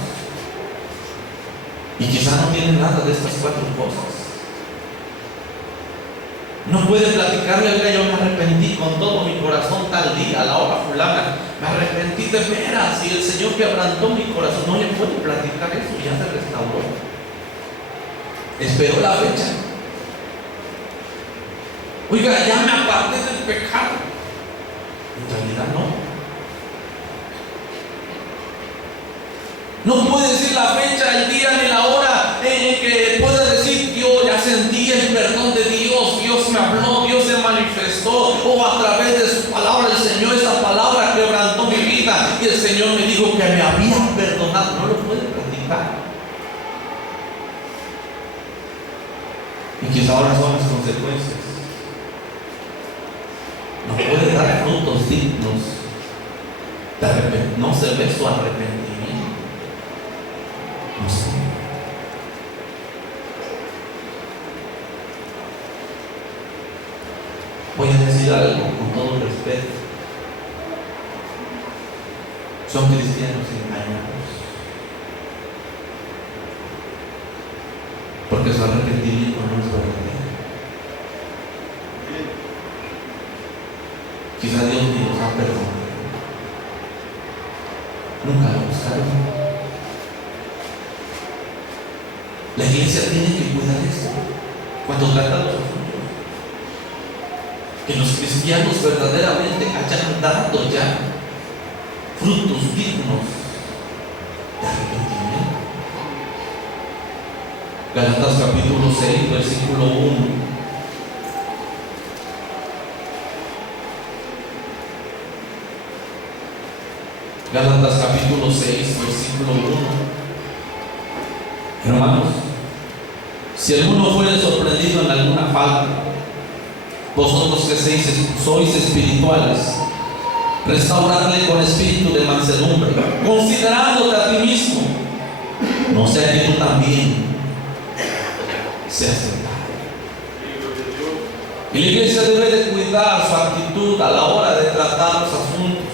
Y quizás no tienen nada de estas cuatro cosas. No puede platicarle al gallo: me arrepentí con todo mi corazón tal día, a la hora fulana, me arrepentí de veras, y el Señor quebrantó mi corazón. No le puede platicar eso, ya se restauró. Esperó la fecha. Oiga, ya me aparté del pecado. En realidad no. No puede decir la fecha, el día ni la hora en que pueda decir: yo ya sentí el perdón de Dios, Dios me habló, Dios se manifestó, o a través de su palabra el Señor, esa palabra quebrantó mi vida y el Señor me dijo que me había perdonado. No lo puede practicar. Y quizá ahora son las consecuencias. No puede dar frutos dignos de arrepentimiento. No se ve su arrepentimiento. No sé. Voy a decir algo con todo respeto. Son cristianos engañados, porque su arrepentimiento no es verdadero. Quizá Dios ni los ha perdonado. Nunca lo buscaron. La iglesia tiene que cuidar esto cuando trata los asuntos. Que los cristianos verdaderamente hayan dado ya frutos dignos de arrepentimiento. Gálatas capítulo 6, versículo 1. Gálatas capítulo 6, versículo 1. Hermanos, si alguno fuere sorprendido en alguna falta, vosotros que sois espirituales, restauradle con espíritu de mansedumbre, considerándote a ti mismo, no sea que tú también seas tentado. Y la iglesia debe de cuidar su actitud a la hora de tratar los asuntos.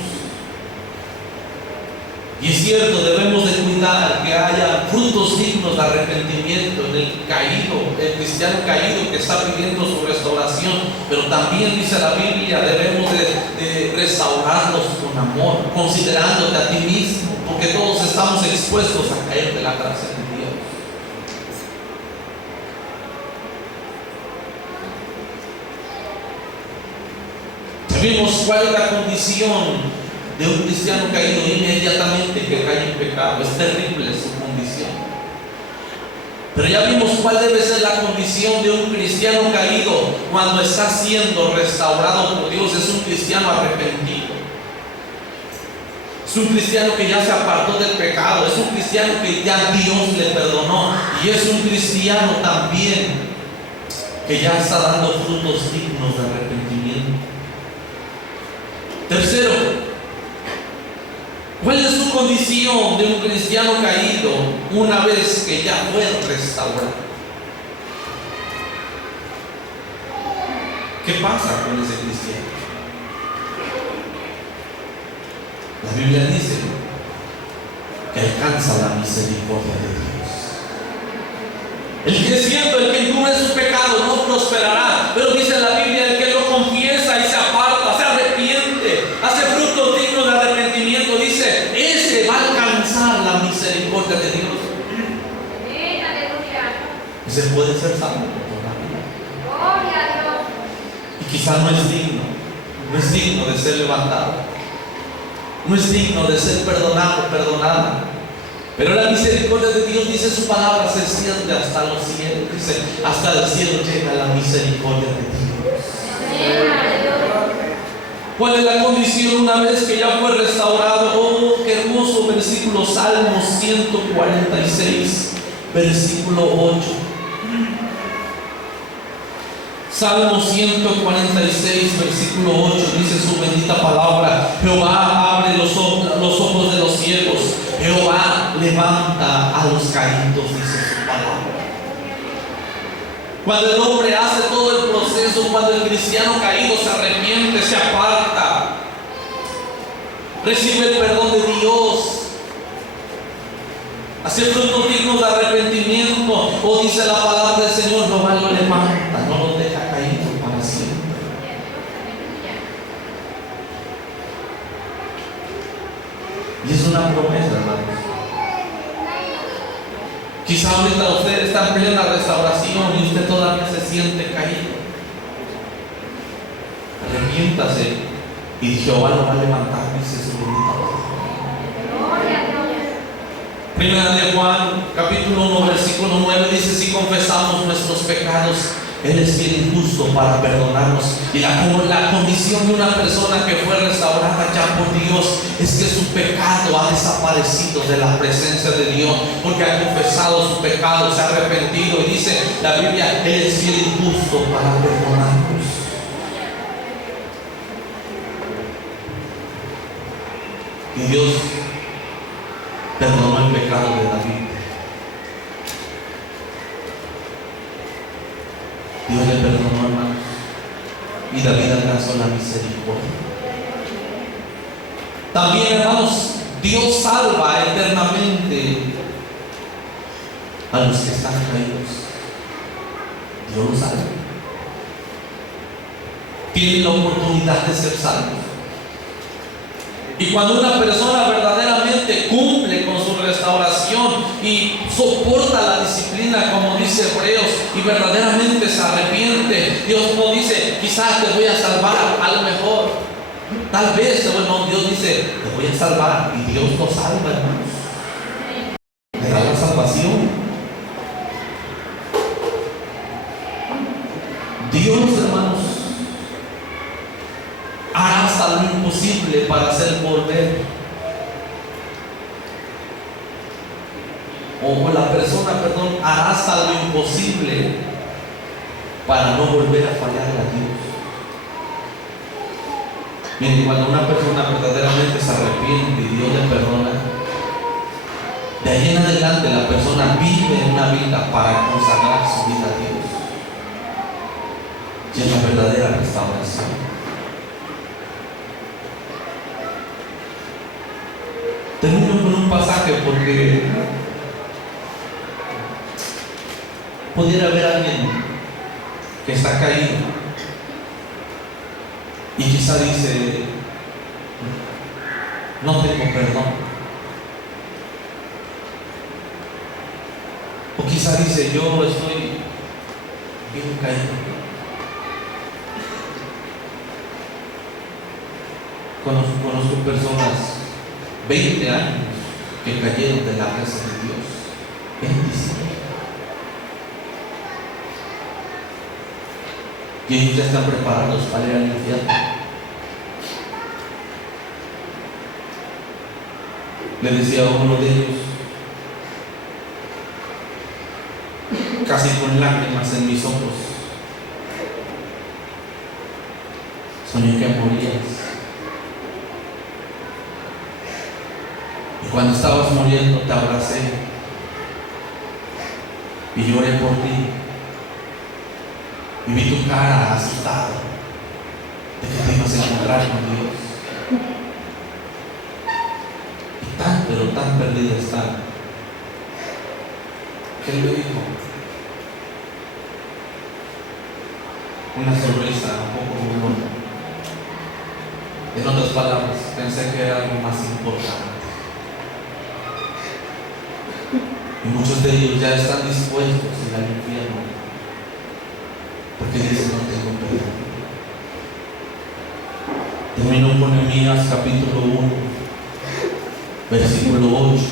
Y es cierto, debemos de cuidar que haya frutos dignos de arrepentimiento en el caído, el cristiano caído que está pidiendo su restauración. Pero también dice la Biblia, debemos de restaurarlos con amor, considerándote a ti mismo, porque todos estamos expuestos a caer de la gracia de Dios. Sabemos cuál es la condición de un cristiano caído inmediatamente que cae en pecado. Es terrible su condición. Pero ya vimos cuál debe ser la condición de un cristiano caído cuando está siendo restaurado por Dios. Es un cristiano arrepentido. Es un cristiano que ya se apartó del pecado. Es un cristiano que ya Dios le perdonó. Y es un cristiano también que ya está dando frutos dignos de arrepentimiento. Tercero, ¿cuál es su condición de un cristiano caído una vez que ya fue restaurado? ¿Qué pasa con ese cristiano? La Biblia dice que alcanza la misericordia de Dios. El que es cierto, el que encubre su pecado no prosperará, pero dice la Biblia: el que lo confiesa y se aparta, se arrepiente, hace frutos dignos de arrepentimiento, dice, ese va a alcanzar la misericordia de Dios. Ese puede ser salvo por la vida. Y quizás no es digno de ser levantado, no es digno de ser perdonado, perdonada. Pero la misericordia de Dios, dice su palabra, se extiende hasta los cielos. Dice, hasta el cielo llega la misericordia de Dios. ¿Cuál es la condición una vez que ya fue restaurado? Oh, qué hermoso versículo, Salmos 146, versículo 8. Salmo 146, versículo 8, dice su bendita palabra: Jehová abre los ojos de los ciegos, Jehová levanta a los caídos, dice su palabra. Cuando el hombre hace todo el proceso, cuando el cristiano caído se arrepiente, se aparta, recibe el perdón de Dios, hace frutos dignos de arrepentimiento, o dice la palabra del Señor, Jehová lo levanta, no lo deja caído para siempre. Y es una promesa, hermanos. Quizá ahorita usted está en plena restauración y usted todavía se siente caído. Arrepiéntase y Jehová lo va a levantar, dice su bendita palabra. Primera de Juan, capítulo 1, versículo 9, dice: si confesamos nuestros pecados, Él es fiel y justo para perdonarnos. Y la condición de una persona que fue restaurada ya por Dios es que su pecado ha desaparecido de la presencia de Dios, porque ha confesado su pecado, se ha arrepentido, y dice la Biblia: Él es fiel y justo para perdonarnos. Y Dios perdonó el pecado de David. Dios le perdonó, hermanos, y David alcanzó la misericordia. También, hermanos, Dios salva eternamente a los que están caídos. Dios los salva. Tienen la oportunidad de ser salvos. Y cuando una persona verdaderamente cumple con su restauración y soporta la disciplina, como dice Hebreos, y verdaderamente se arrepiente, Dios no dice: quizás te voy a salvar, a lo mejor, tal vez, no, Dios dice: te voy a salvar, y Dios lo salva, hermanos. Le da la salvación. Dios, hermanos, hará hasta lo imposible para hacer volver, o la persona, hará hasta lo imposible para no volver a fallar a Dios. Miren, cuando una persona verdaderamente se arrepiente y Dios le perdona, de ahí en adelante la persona vive una vida para consagrar su vida a Dios. Y es la verdadera restauración. Termino con un pasaje porque pudiera haber alguien que está caído y quizá dice: no tengo perdón. O quizá dice: yo estoy bien caído. Conozco personas 20 años que cayeron de la gracia de Dios. 25. Y ellos ya están preparados para ir al infierno. Le decía a uno de ellos, casi con lágrimas en mis ojos: soñé que morías. Y cuando estabas muriendo te abracé y lloré por ti. Y vi tu cara asustada de que te ibas a encontrar con Dios. Y tan, pero tan perdida está, que Él me dijo, una sonrisa un poco burlona. En otras palabras, pensé que era algo más importante. Y muchos de ellos ya están dispuestos a ir al infierno porque dicen: no tengo perdón. Termino con Nehemías capítulo 1, versículo 8.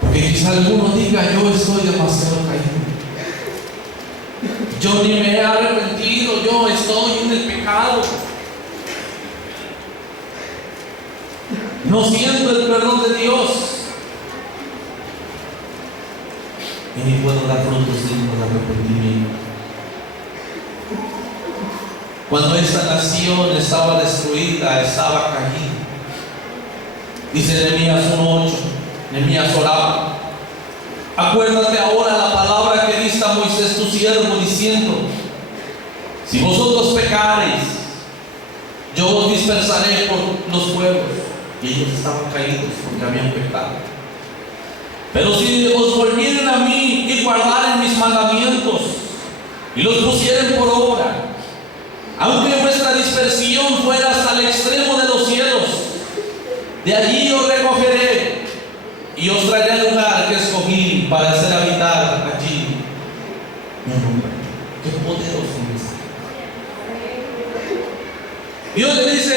Porque quizá alguno diga: yo estoy demasiado caído, yo ni me he arrepentido, yo estoy en el pecado. No siento el perdón de Dios. Y ni puedo dar frutos dignos de arrepentimiento. Cuando esta nación estaba destruida, estaba caída. Dice Nehemías 1:8, Nehemías oraba: acuérdate ahora la palabra que diste a Moisés tu siervo, diciendo: si vosotros pecareis, yo os dispersaré por los pueblos. Y ellos estaban caídos porque habían pecado. Pero si os volvieren a mí y guardaren mis mandamientos y los pusieren por obra, aunque vuestra dispersión fuera hasta el extremo de los cielos, de allí os recogeré y os traeré al lugar que escogí para hacer habitar allí mi nombre. Qué poderoso mensaje. Dios le dice,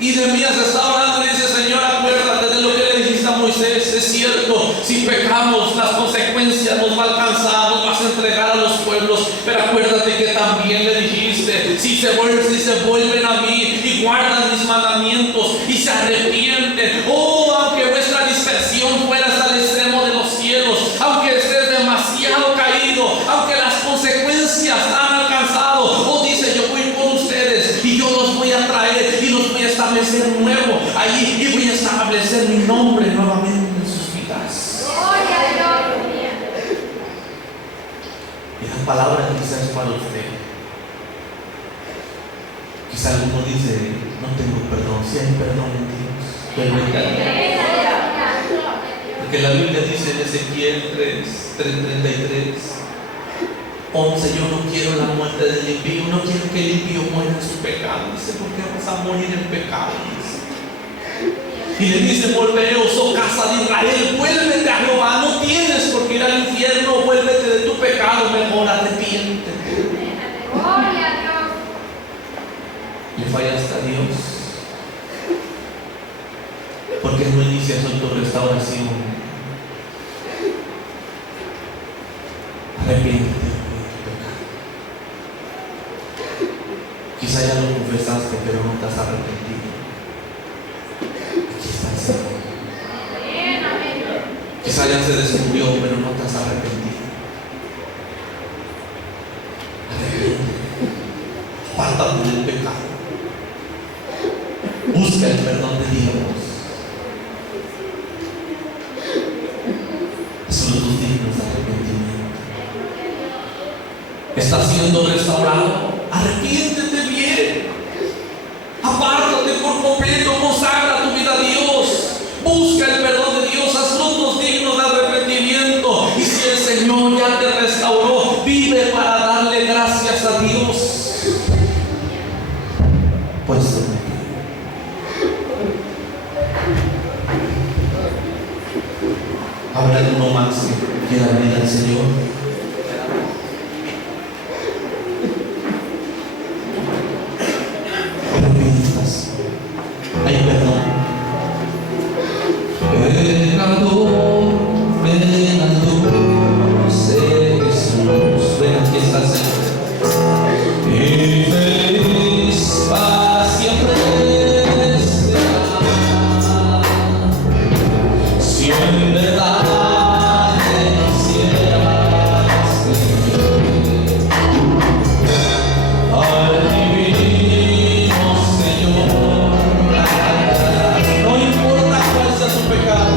y Nehemías está orando y dice: Señor, acuérdate de lo que le dijiste a Moisés. Es cierto, si pecamos, las consecuencias nos va a alcanzar, nos vas a entregar a los pueblos. Pero acuérdate que también le dijiste: si se vuelven a mí y guardan mis mandamientos y se arrepienten, aunque vuestra dispersión fuera hasta el extremo de los cielos, aunque estés demasiado caído, aunque las consecuencias han alcanzado, dice: yo voy por ustedes y yo los voy a traer y los voy a establecer nuevo allí, y voy a establecer mi nombre nuevamente en sus vidas. Esa palabra quizás es para usted. Quizá alguno dice: no tengo perdón. Si hay perdón en Dios, porque la Biblia dice en Ezequiel 3:33, 11: yo no quiero la muerte del impío, no quiero que el impío muera en su pecado. Dice: ¿por qué vas a morir en pecado? Y le dice: volveos, oh casa de Israel, vuélvete a Jehová, no tienes por qué ir al infierno, vuélvete de tu pecado, mejor arrepiéntete. ¿Le fallaste a Dios? Porque no inicias tu restauración. Arrepiéntete. Quizá ya lo confesaste, pero no te has arrepentido. Aquí está el Señor. Quizá ya se descubrió, pero no te has arrepentido. Arrepiéntete. Apártate del pecado. Busca el perdón de Dios. Es frutos dignos de arrepentimiento. Está siendo restaurado. Arrepiéntete bien. Apártate por completo. Consagra tu vida a Dios. Busca el perdón de Dios. Haz frutos dignos de arrepentimiento. Y si el Señor ya te restauró, vive para darle gracias a Dios. Pues ¿habrá alguno más que quiera venir al Señor? Hay perdón. Pecador, ven al dulce Jesús. Ven, aquí está el Señor. Y feliz para siempre será. Si en verdad no importa cuál sea su pecado,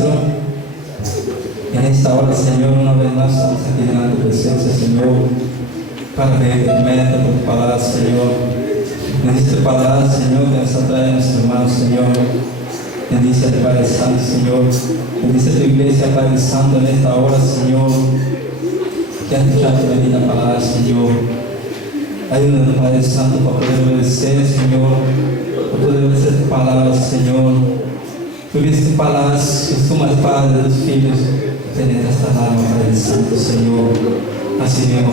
nuestro. En esta hora, Señor, una vez más estamos aquí delante de tu presencia, Señor, para pedirte por tu palabra, Señor. Bendice tu palabra, Señor, que nos atrae a nuestros hermanos, Señor. Bendice a tu Padre Santo, Señor. Bendice a tu iglesia, Padre Santo, en esta hora, Señor, que has escuchado tu bendita palabra, Señor. Ayúdanos, Padre Santo, para poder obedecer, Señor, para poder obedecer tu palabra, Señor. Porque tus palabras, que tú más Padre de los filhos, penetra esta alma, Padre Santo, Señor. Así mismo,